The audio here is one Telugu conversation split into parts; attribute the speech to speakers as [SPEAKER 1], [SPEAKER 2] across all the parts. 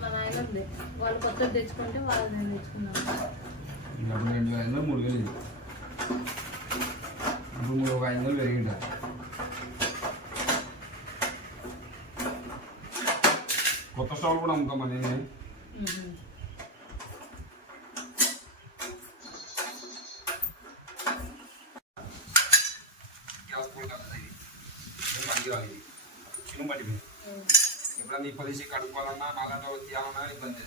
[SPEAKER 1] మా నాయన వాళ్ళు కొత్తది తెచ్చుకుంటే వాళ్ళు నేను తెచ్చుకున్నాను.
[SPEAKER 2] రెండు వేల ఐదు వందలు మూడు వేలు ఇది. ఇప్పుడు మూడు ఒక ఐదు వందలు కొత్త స్టవ్ కూడా అమ్ముతామా నేను గ్యాస్ పొయ్యి కాదు ఇది. ఇది ఎప్పుడన్నా ఈ పొలిసి కడుక్కోవాలన్నా నాలుగంట తీయాలన్నా ఇబ్బంది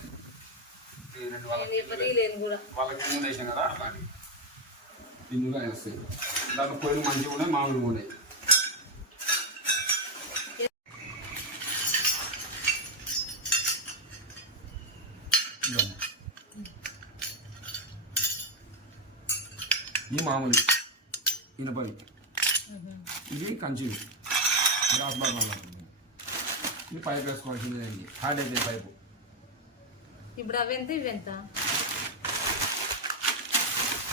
[SPEAKER 2] రెండు
[SPEAKER 1] నేను
[SPEAKER 2] వాళ్ళకి వాళ్ళకి కింద వేసాం కదా అలాంటి పిండిగా వేస్తాయి దాంట్లో పొయ్యిలు మంచిగా ఉన్నాయి మామూలుగా ఉన్నాయి. ఈ మామూలు ఇనపది ఇది కంచివి గ్రాస్ బార్ ఇది పైప్ వేసుకోవాల్సింది అండి హార్డ్ అయిపోయింది పైపు
[SPEAKER 1] ఇప్పుడు అవి ఎంత ఇవి ఎంత?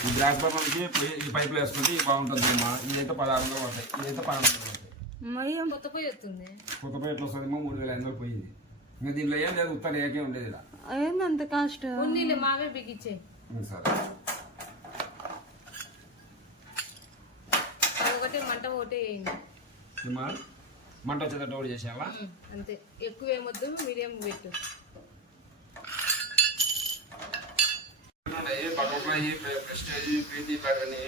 [SPEAKER 2] ఈ బార్ నుంచి ఈ పైపులు వేసుకుంటే బాగుంటుంది అమ్మా. ఇదైతే పదహారు వందలు పడతాయి. ఇదైతే పన్నెండు వందలు పడతాయి.
[SPEAKER 1] కొత్త పొయ్యి వస్తుంది.
[SPEAKER 2] కొత్త పై ఎట్లా వస్తుందేమో మూడు వేల ఐదు వందలు పోయింది. ఇంకా దీంట్లో ఏం లేదు ఉత్తర ఏకే ఉండేది ఇలా.
[SPEAKER 3] ఏందంత కాస్ట్
[SPEAKER 1] ఉన్నీళ్ళు మావే బిగించే
[SPEAKER 2] ఉం, సరే.
[SPEAKER 1] ఒకటి మంట ఒకటి
[SPEAKER 2] మంట వచ్చేటట్టు ఒకటి చేసావా
[SPEAKER 1] అంతే. ఎక్కువ ఏమొద్దు మీడియం పెట్టు
[SPEAKER 2] ఉన్నాయి బటర్ఫ్లై ప్రెస్టేజ్ ప్రీతి ప్యాడ్ అని.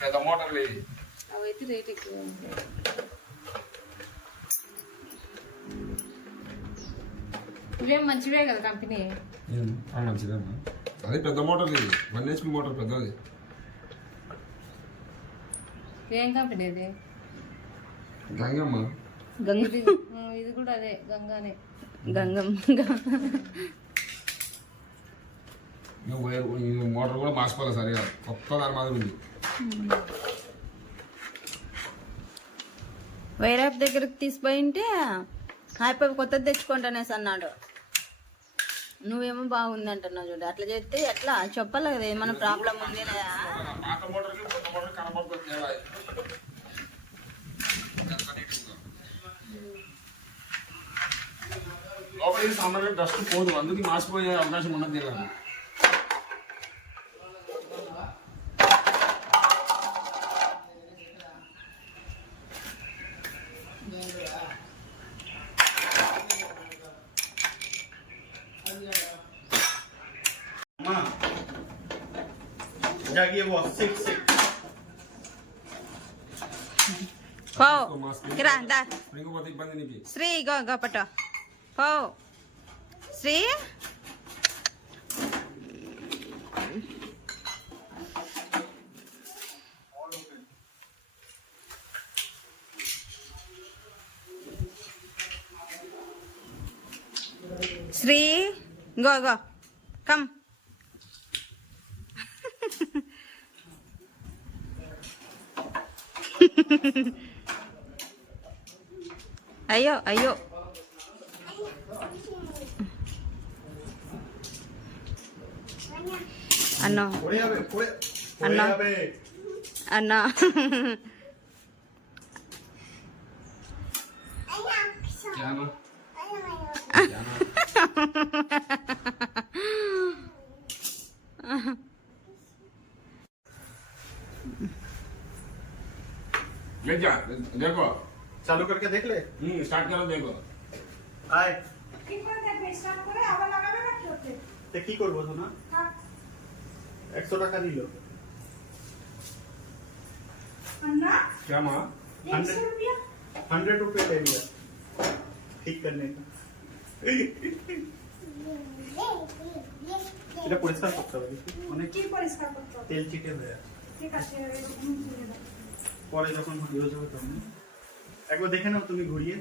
[SPEAKER 2] పెద్ద మోటార్లు ఇవి.
[SPEAKER 1] అవైతే రేట్ ఎక్కువ ఇవేం మంచివే కదా కంపెనీ?
[SPEAKER 2] మంచిదమ్మా అది పెద్ద మోటార్ ఇది వన్ హెచ్పి మోటార్ పెద్దది.
[SPEAKER 1] ఏం కంపెనీ ఇది?
[SPEAKER 2] గంగమ్మ.
[SPEAKER 3] గంగ.
[SPEAKER 1] ఇది కూడా అదే గంగానే.
[SPEAKER 3] గంగం
[SPEAKER 2] ఇంకా వైర్ ఈ మోటార్ కూడా మార్చుకోవాలి సరిగా కొత్త దాని మాదిరి ఉంది.
[SPEAKER 3] వైరాప్ దగ్గరకు తీసిపోయింటే అయిపోయి కొత్తది తెచ్చుకుంటానేసి అన్నాడు. నువ్వేమో బాగుంది అంటున్నావు చూడు. అట్లా చేస్తే ఎట్లా? చెప్పాలి కదా ఏమైనా ప్రాబ్లం ఉంది లేదా?
[SPEAKER 2] లోపలికి సమ్మర్ డస్ట్ పోదు అందుకే మాసిపోయే అవకాశం ఉన్నది
[SPEAKER 4] Sri, go go, sick.
[SPEAKER 3] పో ఇక్కడ దా శ్రీ ఇగో ఇగో పట్టు ayo,
[SPEAKER 4] ayo. Ano?
[SPEAKER 3] Ano?
[SPEAKER 2] Ano? Ano? ले जा देखो
[SPEAKER 4] चालू करके देख ले
[SPEAKER 2] हम्म स्टार्ट करो देखो
[SPEAKER 4] আয় তে কি করবো শোনা একশো টাকা দিল
[SPEAKER 2] क्या माँ
[SPEAKER 4] हंड्रेड हंड्रेड रुपये ले लिया ठीक करने का এটা পরিষ্কার করতে হবে দেখি। অনেক
[SPEAKER 5] কি পরিষ্কার করতে হবে
[SPEAKER 4] তেল চিটে হয়ে আছে।
[SPEAKER 5] ঠিক আছে এরকম করে দাও।
[SPEAKER 4] পরে যখন ঘুরে যাবে তখন। একবার দেখে নাও তুমি ঘুরিয়ে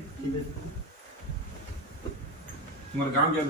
[SPEAKER 2] তোমার গান কেমন